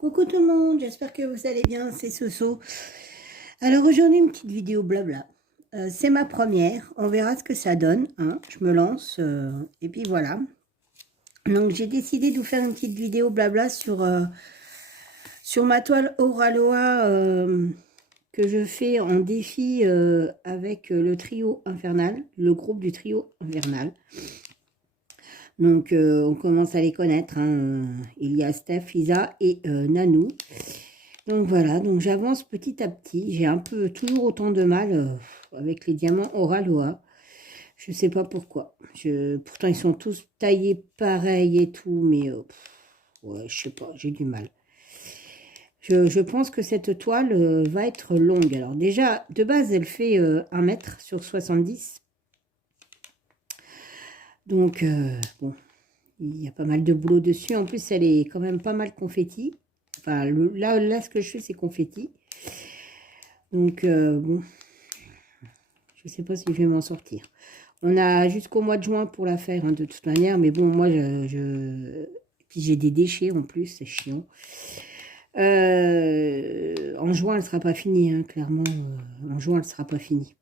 Coucou tout le monde, j'espère que vous allez bien, c'est Soso. Alors aujourd'hui une petite vidéo blabla. C'est ma première, on verra ce que ça donne, hein. Je me lance et puis voilà. Donc j'ai décidé de vous faire une petite vidéo blabla sur ma toile Oraloa que je fais en défi avec le trio infernal, le groupe du trio infernal. Donc on commence à les connaître, hein. Il y a Steph, Isa et Nanou. Donc voilà, donc j'avance petit à petit. J'ai un peu toujours autant de mal avec les diamants Oraloa. Je sais pas pourquoi. Pourtant ils sont tous taillés pareil et tout, mais ouais, je sais pas, j'ai du mal. Je pense que cette toile va être longue. Alors déjà, de base, elle fait 1 mètre sur 70. Donc bon, il y a pas mal de boulot dessus. En plus, elle est quand même pas mal confetti. Enfin, là, ce que je fais, c'est confetti. Donc, bon, je ne sais pas si je vais m'en sortir. On a jusqu'au mois de juin pour la faire, hein, de toute manière. Mais bon, moi, puis j'ai des déchets en plus, c'est chiant. En juin, elle ne sera pas finie, hein, clairement. En juin, elle ne sera pas finie.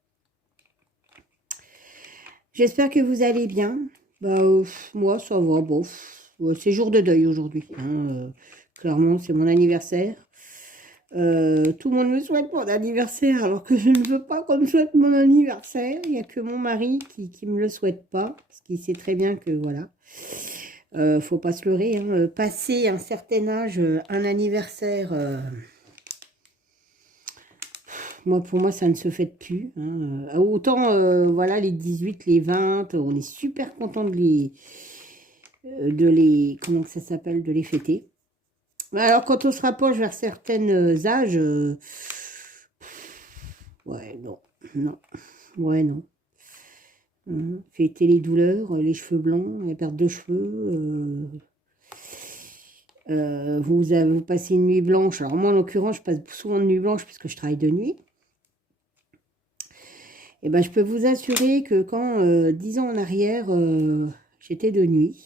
J'espère que vous allez bien. Bah, moi, ça va, bon. Ouais, c'est jour de deuil aujourd'hui, hein, clairement, c'est mon anniversaire. Tout le monde me souhaite mon anniversaire, alors que je ne veux pas qu'on me souhaite mon anniversaire. Il n'y a que mon mari qui me le souhaite pas, parce qu'il sait très bien que, voilà, faut pas se leurrer, hein. Passer un certain âge, un anniversaire, pour moi, ça ne se fait plus, hein. Autant, voilà, les 18, les 20, on est super content comment ça s'appelle, de les fêter. Alors, quand on se rapproche vers certains âges, ouais, non, non, ouais, non. Fêter les douleurs, les cheveux blancs, la perte de cheveux. Vous passez une nuit blanche. Alors, moi, en l'occurrence, je passe souvent de nuit blanche puisque je travaille de nuit. Et ben, je peux vous assurer que quand, 10 ans en arrière, j'étais de nuit,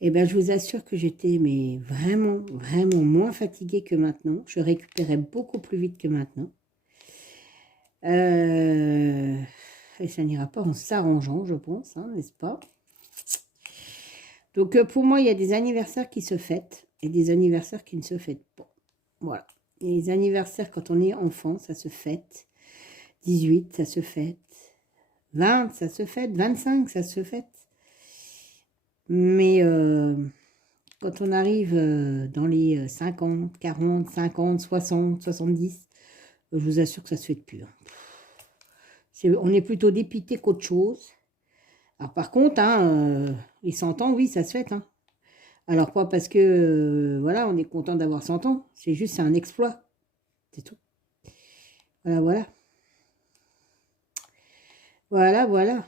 et ben, je vous assure que j'étais mais vraiment, vraiment moins fatiguée que maintenant. Je récupérais beaucoup plus vite que maintenant. Et ça n'ira pas en s'arrangeant, je pense, hein, n'est-ce pas? Donc, pour moi, il y a des anniversaires qui se fêtent et des anniversaires qui ne se fêtent pas. Voilà. Et les anniversaires, quand on est enfant, ça se fête. 18, ça se fête. 20, ça se fête. 25, ça se fête. Mais quand on arrive dans les 50, 40, 50, 60, 70, je vous assure que ça se fait plus, hein. On est plutôt dépité qu'autre chose. Alors par contre, hein, les 100 ans, oui, ça se fête, hein. Alors pas parce que, voilà, on est content d'avoir 100 ans. C'est juste, c'est un exploit. C'est tout. Voilà, voilà. Voilà, voilà.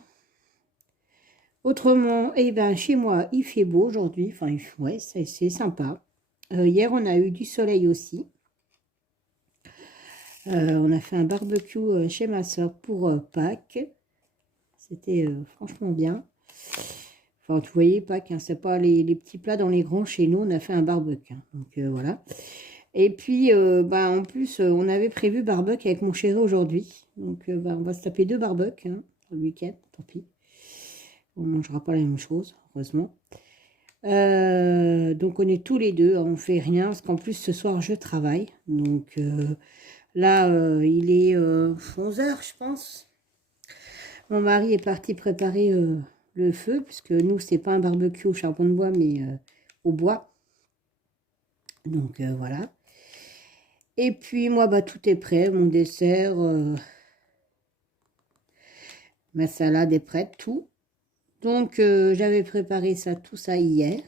Autrement, eh ben, chez moi, il fait beau aujourd'hui. Enfin, ouais, c'est sympa. Hier, on a eu du soleil aussi. On a fait un barbecue chez ma soeur pour Pâques. C'était franchement bien. Enfin, vous voyez, Pâques, hein, c'est pas les petits plats dans les grands. Chez nous, on a fait un barbecue, hein. Donc, voilà. Et puis, en plus, on avait prévu barbecue avec mon chéri aujourd'hui. Donc, on va se taper 2 barbecues, hein, le week-end, tant pis. On ne mangera pas la même chose, heureusement. Donc, on est tous les deux, hein, on fait rien, parce qu'en plus, ce soir, je travaille. Donc, là, il est 11 h, je pense. Mon mari est parti préparer le feu, puisque nous, c'est pas un barbecue au charbon de bois, mais au bois. Donc, voilà. Et puis, moi, tout est prêt. Mon dessert, ma salade est prête, tout. Donc, j'avais préparé tout ça hier.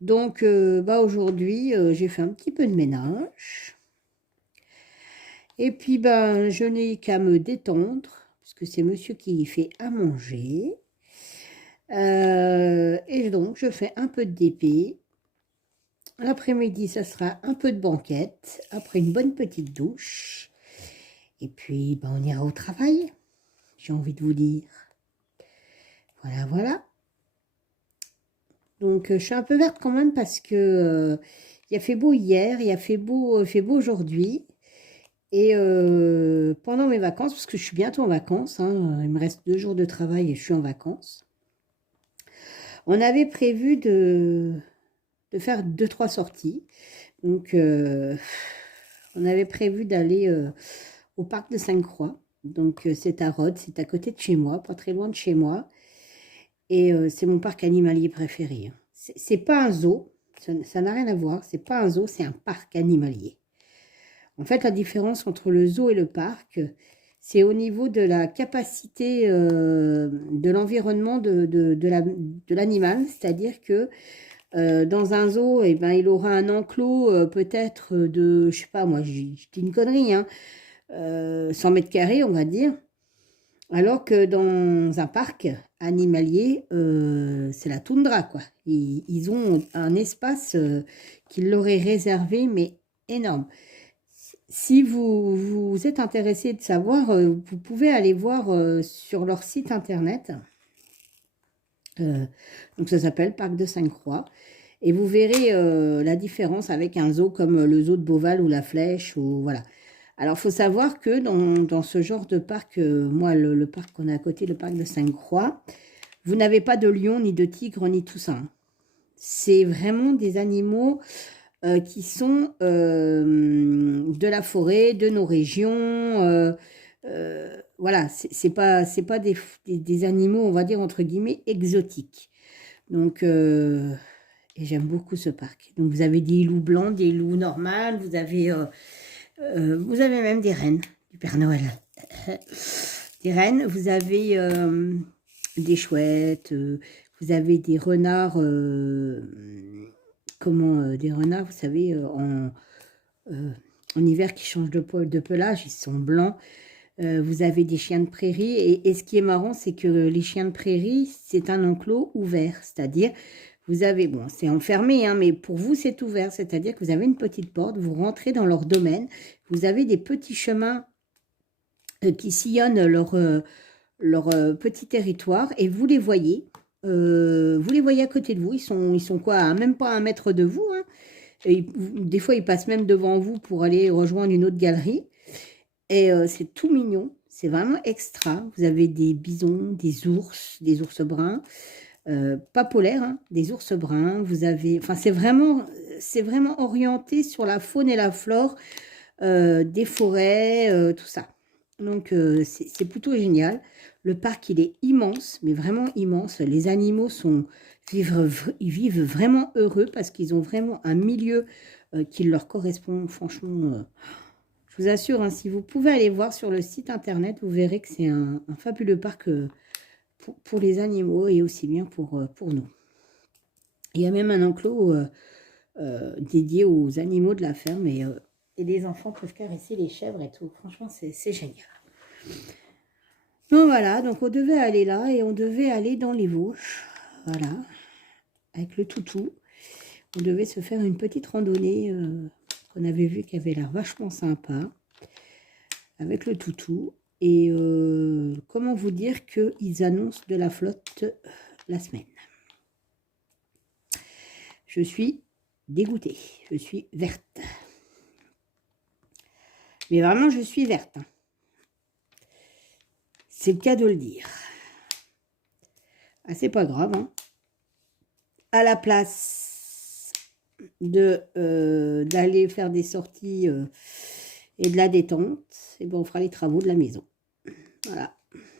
Donc, aujourd'hui, j'ai fait un petit peu de ménage. Et puis, je n'ai qu'à me détendre, parce que c'est monsieur qui fait à manger. Et donc, je fais un peu de DP. L'après-midi, ça sera un peu de banquette, après une bonne petite douche. Et puis, on ira au travail, j'ai envie de vous dire. Voilà, voilà. Donc, je suis un peu verte quand même parce que il a fait beau hier, il a fait beau aujourd'hui. Et pendant mes vacances, parce que je suis bientôt en vacances, hein, il me reste 2 jours de travail et je suis en vacances, on avait prévu de faire 2, 3 sorties. Donc, on avait prévu d'aller au parc de Sainte-Croix. Donc, c'est à Rhodes, c'est à côté de chez moi, pas très loin de chez moi. Et c'est mon parc animalier préféré, hein. C'est pas un zoo, ça n'a rien à voir, c'est pas un zoo, c'est un parc animalier. En fait, la différence entre le zoo et le parc, c'est au niveau de la capacité de l'environnement de l'animal, c'est-à-dire que dans un zoo, eh ben, il aura un enclos peut-être de, je sais pas, moi, je dis une connerie, hein, 100 mètres carrés, on va dire, alors que dans un parc animalier, c'est la toundra, quoi. Ils ont un espace qui leur est réservé, mais énorme. Si vous êtes intéressé de savoir, vous pouvez aller voir sur leur site internet. Donc ça s'appelle Parc de Sainte-Croix. Et vous verrez la différence avec un zoo comme le zoo de Beauval ou la Flèche. Ou, voilà. Alors il faut savoir que dans ce genre de parc, moi le parc qu'on a à côté, le parc de Sainte-Croix, vous n'avez pas de lion, ni de tigre, ni tout ça, hein. C'est vraiment des animaux qui sont de la forêt, de nos régions. Voilà, c'est pas des animaux, on va dire, entre guillemets, exotiques. Donc, et j'aime beaucoup ce parc. Donc, vous avez des loups blancs, des loups normales, vous avez même des rennes du Père Noël. Des rennes, vous avez des chouettes, vous avez des renards, des renards, vous savez, en hiver qui changent de pelage, ils sont blancs. Vous avez des chiens de prairie. Et ce qui est marrant, c'est que les chiens de prairie, c'est un enclos ouvert. C'est-à-dire, vous avez, bon, c'est enfermé, hein, mais pour vous, c'est ouvert. C'est-à-dire que vous avez une petite porte, vous rentrez dans leur domaine. Vous avez des petits chemins qui sillonnent leur petit territoire et vous les voyez. Vous les voyez à côté de vous. Ils sont quoi, même pas 1 mètre de vous, hein. Et des fois, ils passent même devant vous pour aller rejoindre une autre galerie. Et c'est tout mignon, c'est vraiment extra. Vous avez des bisons, des ours bruns, pas polaires, hein, des ours bruns. Vous avez, enfin, c'est vraiment orienté sur la faune et la flore des forêts, tout ça. Donc, c'est plutôt génial. Le parc, il est immense, mais vraiment immense. Les animaux ils vivent vraiment heureux parce qu'ils ont vraiment un milieu qui leur correspond, franchement. Je vous assure, hein, si vous pouvez aller voir sur le site internet, vous verrez que c'est un fabuleux parc pour les animaux et aussi bien pour nous. Il y a même un enclos dédié aux animaux de la ferme et les enfants peuvent caresser les chèvres et tout. Franchement, c'est génial. Donc voilà, donc on devait aller là et on devait aller dans les Vosges. Voilà, avec le toutou. On devait se faire une petite randonnée qu'on avait vue qui avait l'air vachement sympa. Avec le toutou. Et comment vous dire qu'ils annoncent de la flotte la semaine. Je suis dégoûtée. Je suis verte. Mais vraiment, je suis verte, hein. C'est le cas de le dire. Ah, c'est pas grave, hein. À la place d'aller faire des sorties et de la détente, et ben on fera les travaux de la maison. Voilà.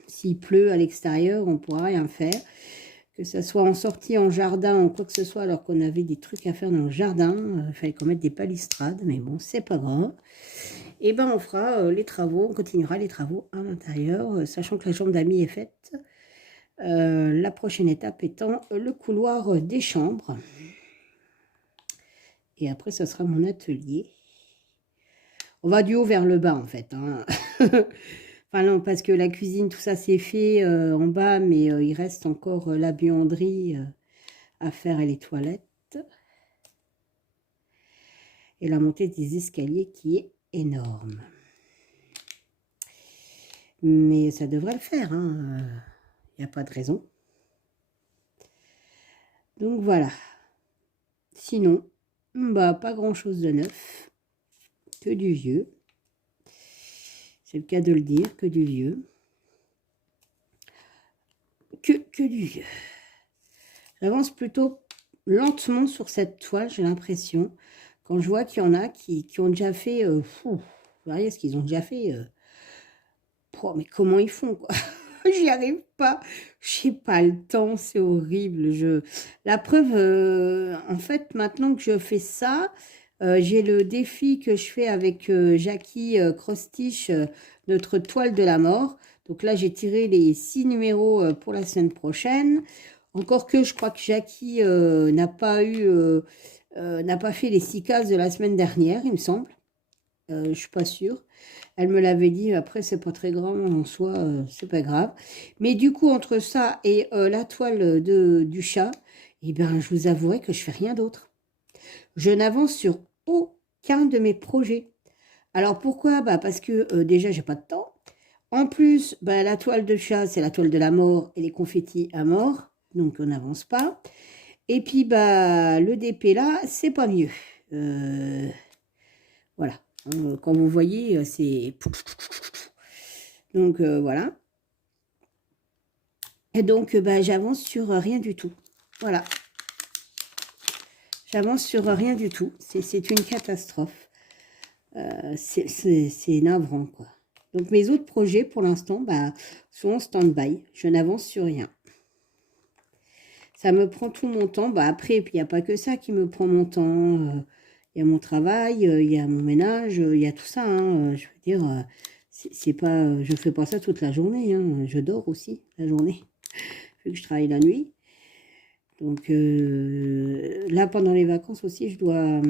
S'il pleut à l'extérieur, on ne pourra rien faire. Que ce soit en sortie, en jardin, ou quoi que ce soit, alors qu'on avait des trucs à faire dans le jardin. Il fallait qu'on mette des palistrades, mais bon, c'est pas grave. Et ben on fera les travaux, on continuera les travaux à l'intérieur, sachant que la chambre d'amis est faite. La prochaine étape étant le couloir des chambres. Et après, ce sera mon atelier. On va du haut vers le bas, en fait, hein. Enfin non, parce que la cuisine, tout ça, c'est fait en bas, mais il reste encore la buanderie à faire et les toilettes. Et la montée des escaliers qui est énorme. Mais ça devrait le faire, hein. Il n'y a pas de raison. Donc voilà. Sinon, bah pas grand chose de neuf. Que du vieux. C'est le cas de le dire, que du vieux. Que du vieux. J'avance plutôt lentement sur cette toile, j'ai l'impression. Quand je vois qu'il y en a qui ont déjà fait... vous voyez ce qu'ils ont déjà fait. Oh, mais comment ils font, quoi? J'y arrive pas. J'ai pas le temps, c'est horrible. La preuve, en fait, maintenant que je fais ça, j'ai le défi que je fais avec Jackie Cross-Stitch, notre toile de la mort. Donc là, j'ai tiré les 6 numéros pour la semaine prochaine. Encore que je crois que Jackie n'a pas fait les 6 cases de la semaine dernière, il me semble. Je suis pas sûre. Elle me l'avait dit, après c'est pas très grave en soi, c'est pas grave. Mais du coup, entre ça et la toile du chat, eh bien, je vous avouerai que je fais rien d'autre. Je n'avance sur aucun de mes projets. Alors pourquoi? Bah parce que déjà, j'ai pas de temps. En plus, bah, la toile de chat, c'est la toile de la mort et les confettis à mort. Donc on n'avance pas. Et puis, bah, le DP là, c'est pas mieux. Voilà. Quand vous voyez, c'est... Donc, voilà. Et donc, bah, j'avance sur rien du tout. Voilà. J'avance sur rien du tout. C'est une catastrophe. C'est navrant, quoi. Donc, mes autres projets, pour l'instant, bah, sont en stand-by. Je n'avance sur rien. Ça me prend tout mon temps. Bah, après, il n'y a pas que ça qui me prend mon temps. Il y a mon travail, il y a mon ménage, il y a tout ça. Hein. Je veux dire, c'est pas, je fais pas ça toute la journée. Hein. Je dors aussi la journée, vu que je travaille la nuit. Donc là, pendant les vacances aussi, je dois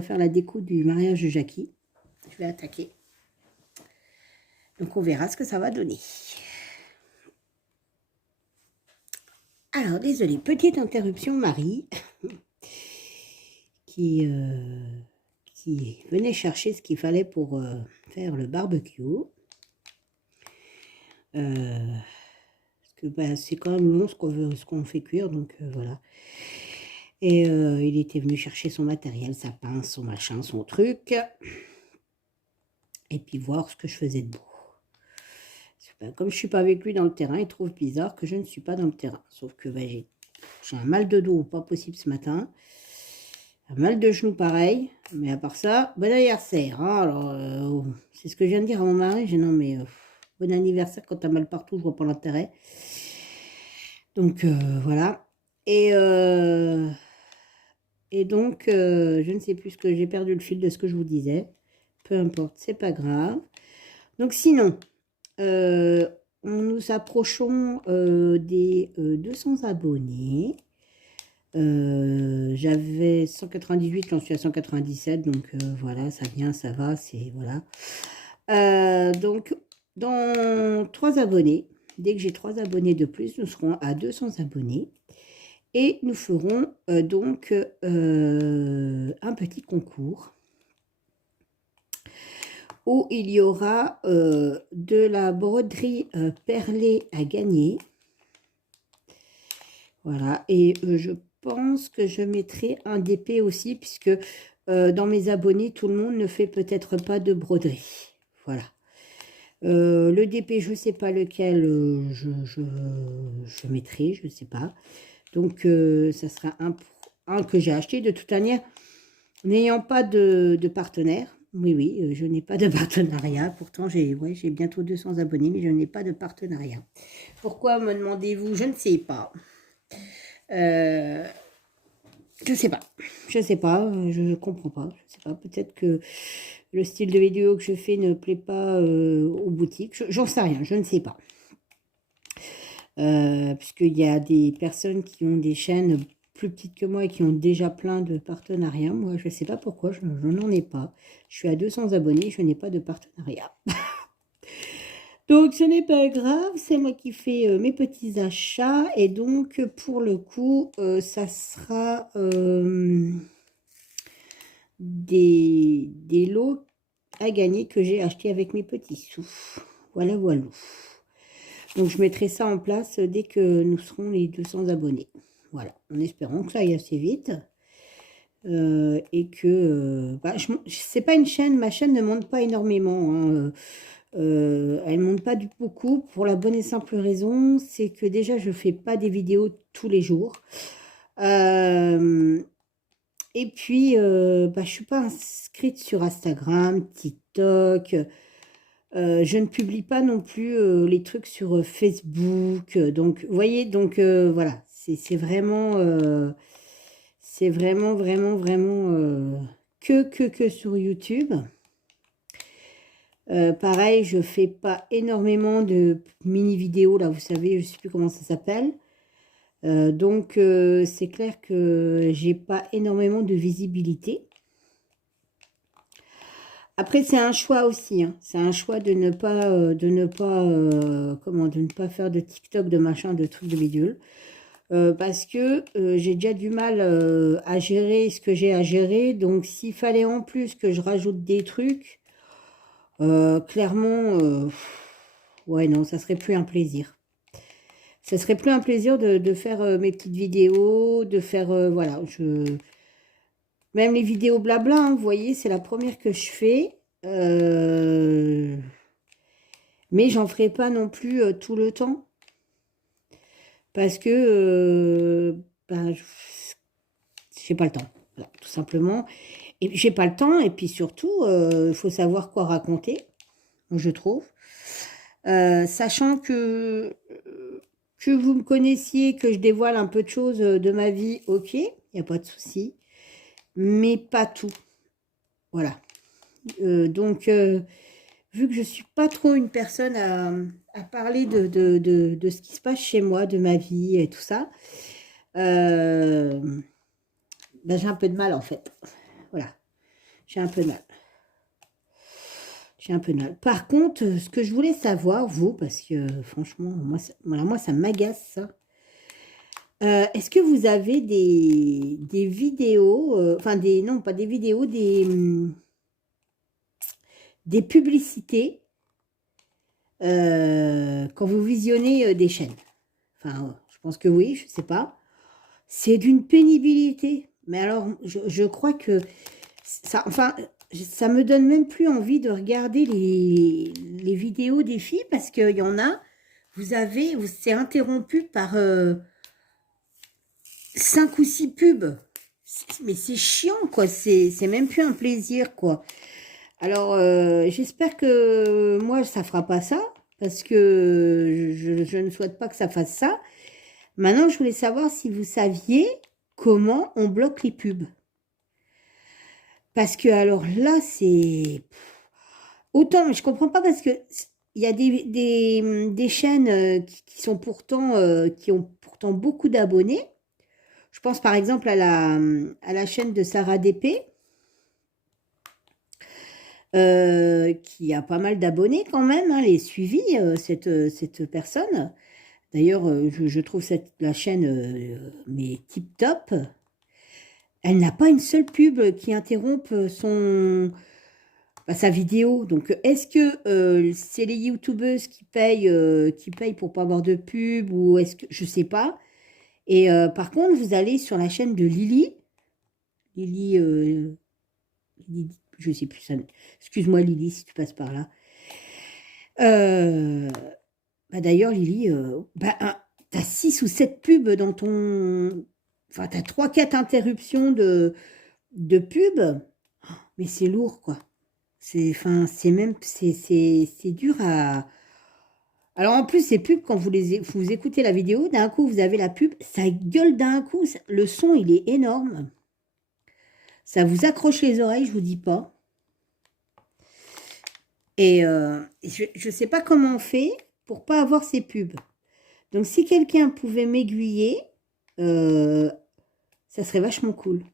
faire la déco du mariage de Jackie. Je vais attaquer. Donc on verra ce que ça va donner. Alors, désolé, petite interruption, Marie, qui venait chercher ce qu'il fallait pour faire le barbecue. Parce que bah, c'est quand même long ce qu'on fait cuire, donc voilà. Et il était venu chercher son matériel, sa pince, son machin, son truc. Et puis voir ce que je faisais de beau. Comme je ne suis pas avec lui dans le terrain, il trouve bizarre que je ne suis pas dans le terrain. Sauf que bah, j'ai un mal de dos pas possible ce matin. Un mal de genou pareil. Mais à part ça, bon anniversaire. Hein. Alors, c'est ce que je viens de dire à mon mari. J'ai non mais bon anniversaire quand t'as mal partout, je vois pas l'intérêt. Donc voilà. Et donc, je ne sais plus ce que j'ai perdu le fil de ce que je vous disais. Peu importe, c'est pas grave. Donc sinon, nous approchons des 200 abonnés. J'avais 198, j'en suis à 197, donc voilà, ça vient, ça va, c'est voilà. Donc, dans 3 abonnés, dès que j'ai 3 abonnés de plus, nous serons à 200 abonnés. Et nous ferons donc un petit concours où il y aura de la broderie perlée à gagner. Voilà, et je pense que je mettrai un DP aussi, puisque dans mes abonnés, tout le monde ne fait peut-être pas de broderie. Voilà. Le DP, je ne sais pas lequel je mettrai, je ne sais pas. Donc, ça sera un que j'ai acheté. De toute manière, n'ayant pas de partenaire, oui, je n'ai pas de partenariat. Pourtant, j'ai bientôt 200 abonnés, mais je n'ai pas de partenariat. Pourquoi, me demandez-vous? Je ne sais pas. Je sais pas. Je comprends pas. Je sais pas. Peut-être que le style de vidéo que je fais ne plaît pas aux boutiques. J'en sais rien, je ne sais pas. Puisqu'il y a des personnes qui ont des chaînes plus petites que moi et qui ont déjà plein de partenariats. Moi, je ne sais pas pourquoi, je n'en ai pas. Je suis à 200 abonnés, je n'ai pas de partenariat. Donc, ce n'est pas grave, c'est moi qui fais mes petits achats. Et donc, pour le coup, ça sera des lots à gagner que j'ai achetés avec mes petits sous. Voilà. Donc, je mettrai ça en place dès que nous serons les 200 abonnés. Voilà, en espérant que ça aille assez vite. Et que... c'est pas une chaîne, ma chaîne ne monte pas énormément, hein. Elle monte pas beaucoup pour la bonne et simple raison, c'est que déjà je fais pas des vidéos tous les jours. Et puis, je suis pas inscrite sur Instagram, TikTok. Je ne publie pas non plus les trucs sur Facebook. Donc, vous voyez, donc voilà, c'est vraiment, vraiment, vraiment que sur YouTube. Pareil, je fais pas énormément de mini-vidéos, là, vous savez, je sais plus comment ça s'appelle. Donc, c'est clair que j'ai pas énormément de visibilité. Après, c'est un choix aussi, hein. C'est un choix de ne pas, de ne pas faire de TikTok, de machin, de trucs de bidule. Parce que j'ai déjà du mal à gérer ce que j'ai à gérer. Donc, s'il fallait en plus que je rajoute des trucs, clairement, ouais, non, ça serait plus un plaisir. Ça serait plus un plaisir de faire mes petites vidéos, de faire, voilà, même les vidéos blabla, hein, vous voyez, c'est la première que je fais. Mais j'en ferai pas non plus tout le temps. Parce que j'ai pas le temps. Voilà, tout simplement. Et j'ai pas le temps. Et puis surtout, il faut savoir quoi raconter, je trouve. Sachant que vous me connaissiez, que je dévoile un peu de choses de ma vie, ok, il n'y a pas de souci. Mais pas tout. Voilà. Donc, vu que je suis pas trop une personne à parler de ce qui se passe chez moi, de ma vie et tout ça, j'ai un peu de mal en fait. Voilà, j'ai un peu de mal. J'ai un peu de mal. Par contre, ce que je voulais savoir, vous, parce que franchement, moi ça m'agace ça. Est-ce que vous avez des vidéos, enfin non pas des vidéos, des publicités quand vous visionnez des chaînes? Enfin, je pense que oui, je ne sais pas. C'est d'une pénibilité. Mais alors, je crois que ça, enfin, ça me donne même plus envie de regarder les vidéos des filles parce qu'il y en a, c'est interrompu par 5 ou 6 pubs. Mais c'est chiant, quoi. C'est même plus un plaisir, quoi. Alors, j'espère que moi, ça fera pas ça parce que je ne souhaite pas que ça fasse ça. Maintenant, je voulais savoir si vous saviez comment on bloque les pubs. Parce que alors là, c'est... Autant, mais je comprends pas parce que il y a des chaînes qui sont pourtant, qui ont pourtant beaucoup d'abonnés. Je pense par exemple à la chaîne de Sarah DP, qui a pas mal d'abonnés quand même, hein, elle est suivie, cette personne. D'ailleurs, je trouve la chaîne mais tip top. Elle n'a pas une seule pub qui interrompe sa vidéo. Donc, est-ce que c'est les youtubeuses qui payent pour pas avoir de pub ou est-ce que je sais pas. Et par contre, vous allez sur la chaîne de Lily. Lily, je sais plus ça. Excuse-moi Lily si tu passes par là. D'ailleurs, Lily, t'as 6 ou 7 pubs dans ton... Enfin, t'as 3-4 interruptions de pub. Mais c'est lourd, quoi. C'est dur à... Alors, en plus, ces pubs, quand vous écoutez la vidéo, d'un coup, vous avez la pub, ça gueule d'un coup. Le son, il est énorme. Ça vous accroche les oreilles, je vous dis pas. Et je ne sais pas comment on fait pour pas avoir ces pubs. Donc, si quelqu'un pouvait m'aiguiller, ça serait vachement cool.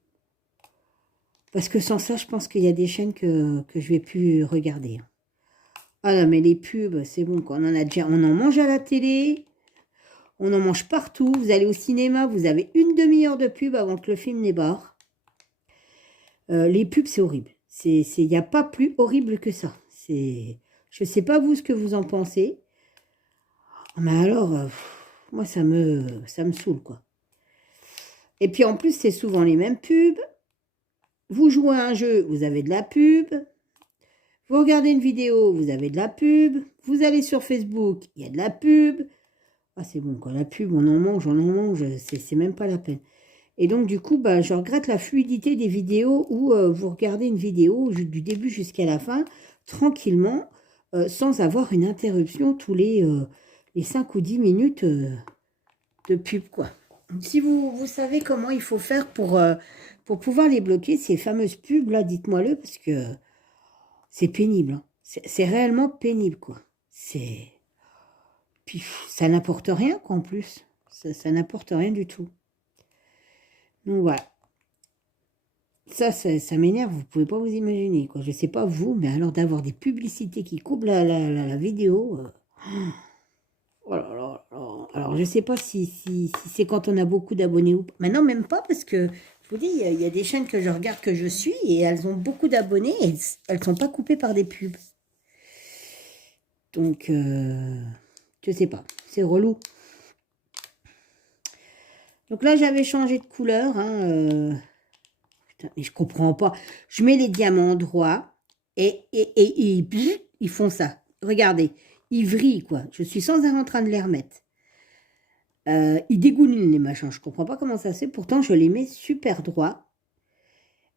Parce que sans ça, je pense qu'il y a des chaînes que je vais plus regarder. Ah non, mais les pubs, c'est bon, quoi. On en mange à la télé, on en mange partout. Vous allez au cinéma, vous avez une demi-heure de pub avant que le film débarque. Les pubs, c'est horrible. Il n'y a pas plus horrible que ça. Je ne sais pas vous ce que vous en pensez. Mais alors, moi, ça me saoule, quoi. Et puis en plus, c'est souvent les mêmes pubs. Vous jouez à un jeu, vous avez de la pub. Vous regardez une vidéo, vous avez de la pub. Vous allez sur Facebook, il y a de la pub. Ah, c'est bon, quoi. La pub, on en mange, c'est même pas la peine. Et donc, du coup, bah, je regrette la fluidité des vidéos où vous regardez une vidéo du début jusqu'à la fin, tranquillement, sans avoir une interruption tous les 5 ou 10 minutes de pub, quoi. Si vous savez comment il faut faire pour pouvoir les bloquer, ces fameuses pubs, là, dites-moi-le, parce que c'est pénible. Hein. C'est réellement pénible, quoi. Puis, ça n'apporte rien, quoi, en plus. Ça n'apporte rien du tout. Donc, voilà. Ça m'énerve, vous pouvez pas vous imaginer, quoi. Je sais pas vous, mais alors d'avoir des publicités qui coupent la vidéo... oh là là là. Alors, je sais pas si c'est quand on a beaucoup d'abonnés ou pas. Maintenant, même pas, parce que, je vous dis, il y a des chaînes que je regarde, que je suis, et elles ont beaucoup d'abonnés, et elles sont pas coupées par des pubs. Donc, je sais pas, c'est relou. Donc là, j'avais changé de couleur, hein, putain, mais je comprends pas. Je mets les diamants droits, et ils font ça. Regardez, ils vrillent, quoi. Je suis sans arrêt en train de les remettre. Ils dégoulinent les machins, je comprends pas comment ça se fait. Pourtant, je les mets super droits.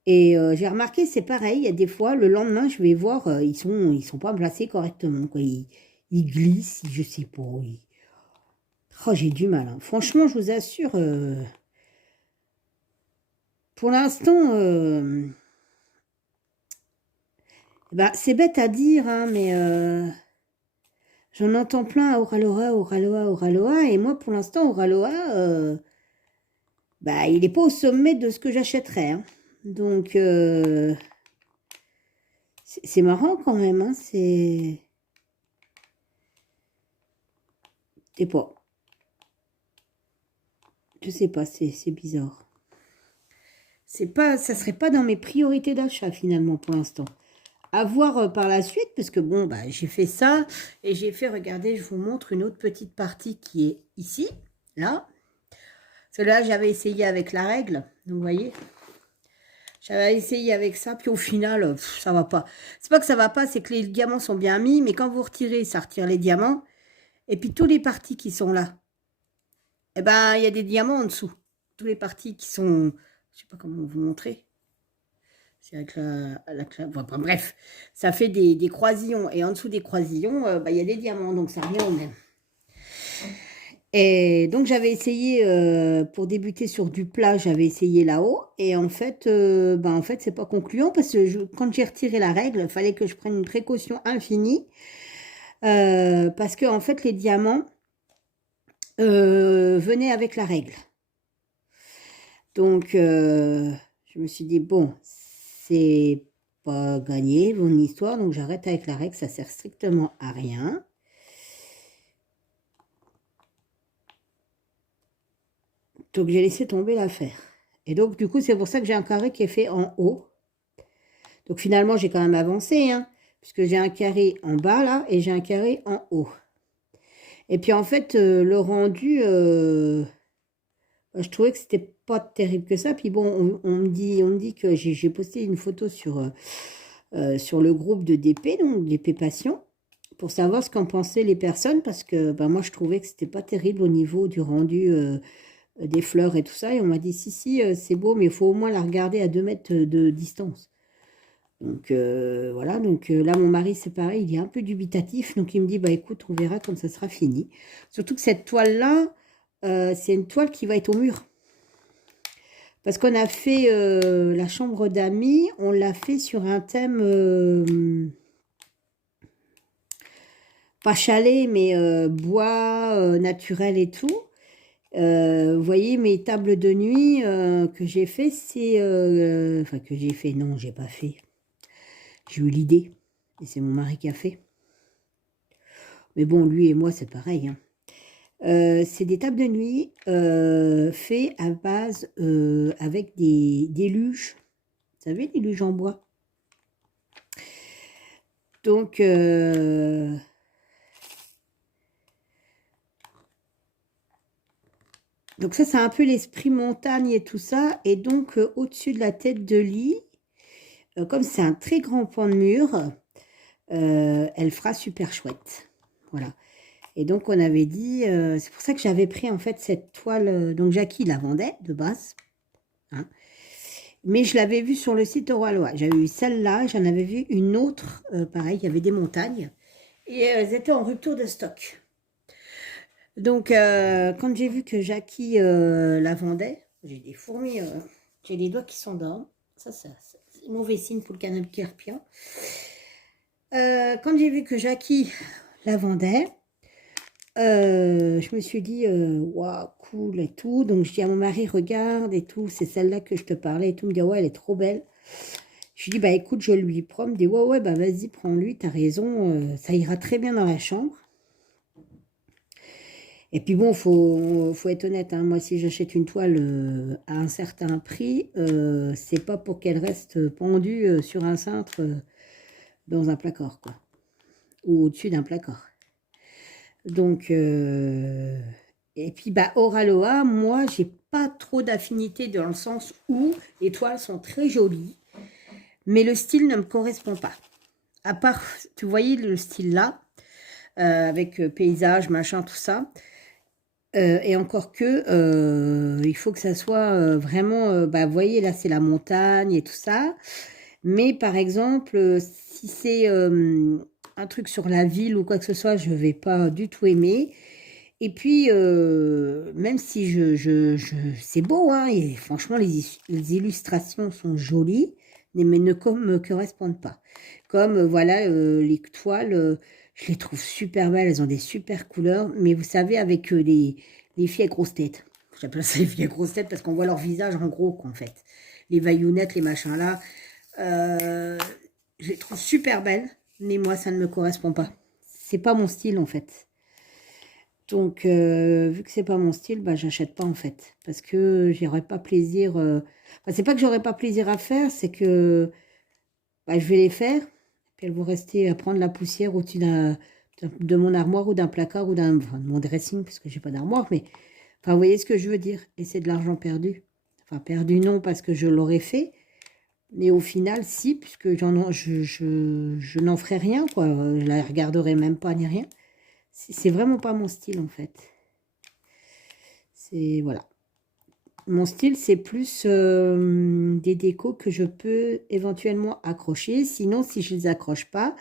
Et j'ai remarqué, c'est pareil, il y a des fois, le lendemain, je vais voir, ils sont pas placés correctement, quoi. Ils glissent, je sais pas. Oh, j'ai du mal. Hein. Franchement, je vous assure, pour l'instant, bah, c'est bête à dire, hein, mais j'en entends plein à Oraloa, Oraloa, Oraloa, et moi, pour l'instant, Oraloa, bah, il n'est pas au sommet de ce que j'achèterais. Hein. Donc, c'est marrant quand même, hein, c'est pas... Je sais pas, c'est bizarre. Ça serait pas dans mes priorités d'achat, finalement, pour l'instant. À voir par la suite, parce que bon, bah, j'ai fait ça, et j'ai fait, regardez, je vous montre une autre petite partie qui est ici, là. Parce que là, j'avais essayé avec la règle, donc vous voyez. J'avais essayé avec ça, puis au final, ça va pas. C'est pas que ça va pas, c'est que les diamants sont bien mis, mais quand vous retirez, ça retire les diamants. Et puis tous les parties qui sont là, eh ben, il y a des diamants en dessous. Tous les parties qui sont, je sais pas comment vous montrer. C'est avec bon, bref, ça fait des croisillons. Et en dessous des croisillons, bah, il y a des diamants, donc ça revient au même. Et donc j'avais essayé, pour débuter sur du plat, j'avais essayé là-haut. Et en fait, c'est pas concluant parce que quand j'ai retiré la règle, il fallait que je prenne une précaution infinie. Parce que en fait, les diamants venaient avec la règle. Donc, je me suis dit, bon, c'est pas gagné, mon histoire, donc j'arrête avec la règle, ça sert strictement à rien. Donc, j'ai laissé tomber l'affaire. Et donc, du coup, c'est pour ça que j'ai un carré qui est fait en haut. Donc, finalement, j'ai quand même avancé, hein, puisque j'ai un carré en bas, là, et j'ai un carré en haut. Et puis, en fait, le rendu, je trouvais que c'était pas terrible que ça. Puis bon, on me dit que j'ai posté une photo sur le groupe de DP, donc DP Passion, pour savoir ce qu'en pensaient les personnes, parce que moi, je trouvais que c'était pas terrible au niveau du rendu des fleurs et tout ça. Et on m'a dit, si, c'est beau, mais il faut au moins la regarder à 2 mètres de distance. Donc voilà, donc là mon mari c'est pareil, il est un peu dubitatif, donc il me dit bah écoute on verra quand ça sera fini. Surtout que cette toile là, c'est une toile qui va être au mur. Parce qu'on a fait la chambre d'amis, on l'a fait sur un thème pas chalet mais bois naturel et tout. Vous voyez mes tables de nuit que j'ai fait, c'est enfin que j'ai fait, non j'ai pas fait. J'ai eu l'idée, et c'est mon mari qui a fait. Mais bon, lui et moi, c'est pareil. Hein. C'est des tables de nuit faites à base avec des luges. Vous savez, des luges en bois. Donc, Donc ça, c'est un peu l'esprit montagne et tout ça. Et donc, au-dessus de la tête de lit, comme c'est un très grand pan de mur, elle fera super chouette. Voilà. Et donc, on avait dit, c'est pour ça que j'avais pris en fait cette toile. Donc, Jackie la vendait de base. Hein, mais je l'avais vue sur le site Oralois. J'avais vu celle-là, j'en avais vu une autre, pareil, il y avait des montagnes. Et elles étaient en rupture de stock. Donc, quand j'ai vu que Jackie la vendait, j'ai des fourmis, j'ai les doigts qui sont dehors. Ça, c'est mauvais signe pour le canal carpien. Quand j'ai vu que Jackie la vendait, je me suis dit, waouh, cool et tout. Donc, je dis à mon mari, regarde et tout, c'est celle-là que je te parlais et tout. Il me dit, ouais, elle est trop belle. Je lui dis, bah écoute, je lui prends. Il me dit, ouais, bah vas-y, prends-lui, t'as raison, ça ira très bien dans la chambre. Et puis bon, faut être honnête, hein. Moi, si j'achète une toile à un certain prix, c'est pas pour qu'elle reste pendue sur un cintre dans un placard, quoi. Ou au-dessus d'un placard. Donc, et puis, bah, Oraloa, moi, j'ai pas trop d'affinité dans le sens où les toiles sont très jolies, mais le style ne me correspond pas. À part, tu voyais le style là, avec paysage, machin, tout ça. Et encore que, il faut que ça soit vraiment, bah, vous voyez, là, c'est la montagne et tout ça. Mais par exemple, si c'est un truc sur la ville ou quoi que ce soit, je ne vais pas du tout aimer. Et puis, même si c'est beau, hein, et franchement, les illustrations sont jolies, mais ne me correspondent pas. Comme, voilà, les toiles, je les trouve super belles, elles ont des super couleurs, mais vous savez, avec les filles à grosses têtes. J'appelle ça les filles à grosses têtes parce qu'on voit leur visage en gros, quoi, en fait. Les vaillounettes, les machins là, je les trouve super belles, mais moi, ça ne me correspond pas. C'est pas mon style, en fait. Donc, vu que c'est pas mon style, bah, j'achète pas en fait. Parce que j'aurais pas plaisir. Enfin, c'est pas que j'aurais pas plaisir à faire, c'est que bah, je vais les faire. Puis elles vont rester à prendre la poussière au-dessus de mon armoire ou d'un placard ou enfin, de mon dressing, parce que j'ai pas d'armoire. Mais enfin, vous voyez ce que je veux dire. Et c'est de l'argent perdu. Enfin, perdu non, parce que je l'aurais fait. Mais au final, si, puisque je n'en ferai rien, quoi. Je la regarderai même pas ni rien. C'est vraiment pas mon style en fait. C'est voilà. Mon style, c'est plus des décos que je peux éventuellement accrocher. Sinon, si je ne les accroche pas,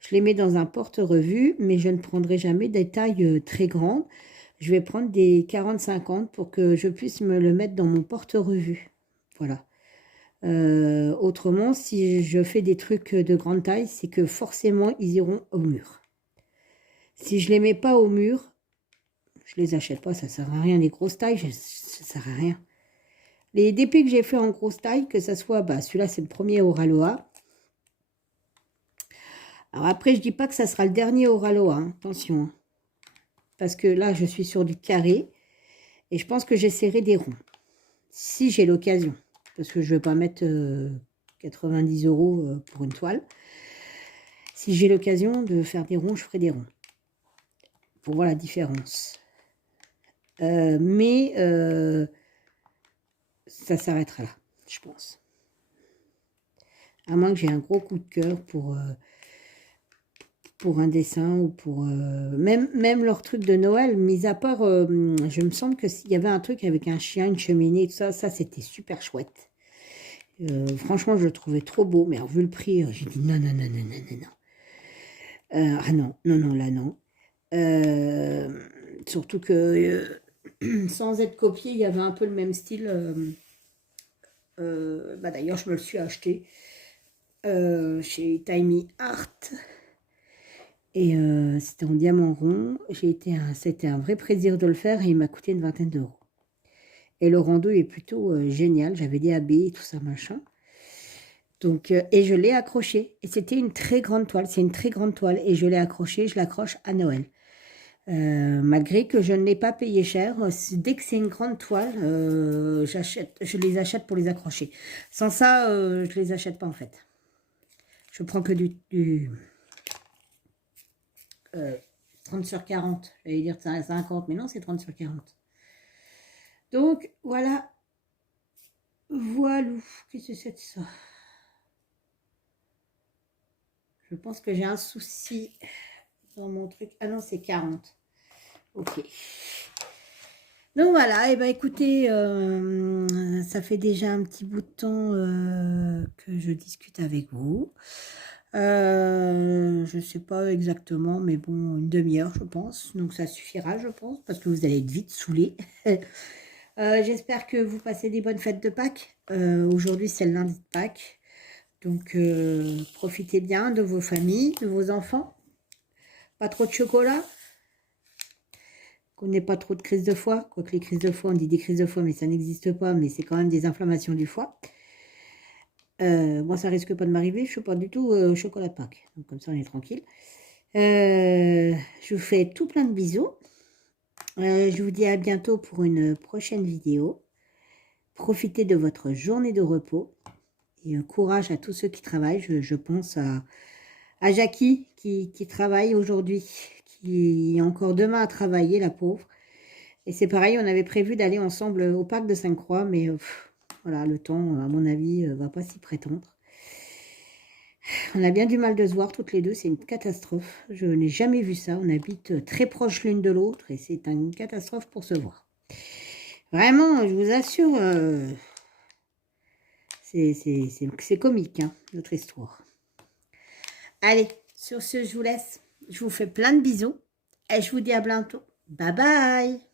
je les mets dans un porte-revue, mais je ne prendrai jamais des tailles très grandes. Je vais prendre des 40-50 pour que je puisse me le mettre dans mon porte-revue. Voilà. Autrement, si je fais des trucs de grande taille, c'est que forcément, ils iront au mur. Si je ne les mets pas au mur, je les achète pas, ça sert à rien. Les grosses tailles, ça sert à rien. Les DP que j'ai fait en grosse taille, que ça soit, bah, celui-là c'est le premier Oraloa. Alors après, je dis pas que ça sera le dernier Oraloa, hein, attention. Hein. Parce que là, je suis sur du carré. Et je pense que j'essaierai des ronds. Si j'ai l'occasion. Parce que je ne vais pas mettre 90 € pour une toile. Si j'ai l'occasion de faire des ronds, je ferai des ronds. Pour voir la différence. Mais ça s'arrêtera là, je pense. À moins que j'ai un gros coup de cœur pour un dessin ou pour... même leur truc de Noël, mis à part, je me semble qu'il y avait un truc avec un chien, une cheminée, tout ça, c'était super chouette. Franchement, je le trouvais trop beau, mais alors, vu le prix, j'ai dit non, non, non, non, non, non, non. Ah non, non, non, là, non. Surtout que, sans être copié, il y avait un peu le même style. Bah, d'ailleurs, je me le suis acheté chez Tiny Art. Et c'était en diamant rond. C'était un vrai plaisir de le faire et il m'a coûté une vingtaine d'euros. Et le rendu est plutôt génial. J'avais des AB et tout ça, machin. Donc, et je l'ai accroché. Et c'était une très grande toile. C'est une très grande toile. Et je l'ai accroché. Je l'accroche à Noël. Malgré que je ne l'ai pas payé cher. Dès que c'est une grande toile, je les achète pour les accrocher. Sans ça, je les achète pas en fait. Je prends que du 30 sur 40. J'allais dire 50, mais non, c'est 30 sur 40. Donc, voilà. Voilà. Qu'est-ce que c'est de ça? Je pense que j'ai un souci dans mon truc. Ah non, c'est 40. Ok. Donc voilà, et ben écoutez, ça fait déjà un petit bout de temps que je discute avec vous. Je ne sais pas exactement, mais bon, une demi-heure, je pense. Donc ça suffira, je pense, parce que vous allez être vite saoulés. J'espère que vous passez des bonnes fêtes de Pâques. Aujourd'hui, c'est le lundi de Pâques. Donc, profitez bien de vos familles, de vos enfants. Pas trop de chocolat. Qu'on n'ait pas trop de crises de foie. Quoique les crises de foie, on dit des crises de foie, mais ça n'existe pas. Mais c'est quand même des inflammations du foie. Moi, ça risque pas de m'arriver. Je ne suis pas du tout au chocolat de Pâques. Donc, comme ça, on est tranquille. Je vous fais tout plein de bisous. Je vous dis à bientôt pour une prochaine vidéo. Profitez de votre journée de repos. Et courage à tous ceux qui travaillent. Je pense à Jackie qui travaille aujourd'hui, qui est encore demain à travailler, la pauvre. Et c'est pareil, on avait prévu d'aller ensemble au parc de Sainte-Croix, mais voilà, le temps, à mon avis, va pas s'y prétendre. On a bien du mal de se voir toutes les deux, c'est une catastrophe. Je n'ai jamais vu ça, on habite très proches l'une de l'autre et c'est une catastrophe pour se voir. Vraiment, je vous assure, c'est comique, hein, notre histoire. Allez, sur ce, je vous laisse. Je vous fais plein de bisous et je vous dis à bientôt. Bye bye!